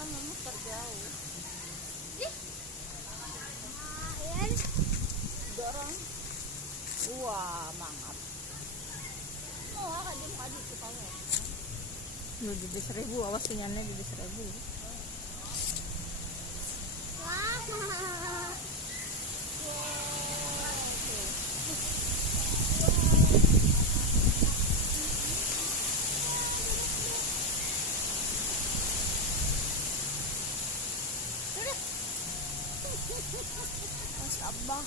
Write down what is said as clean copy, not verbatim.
sana memutar jauh. Ayan. Dorong. Wah, mangap. Mau ka din pa dito pa mo. Lu 12.000, awas tinggalnya 12.000. Wah. Mas abah.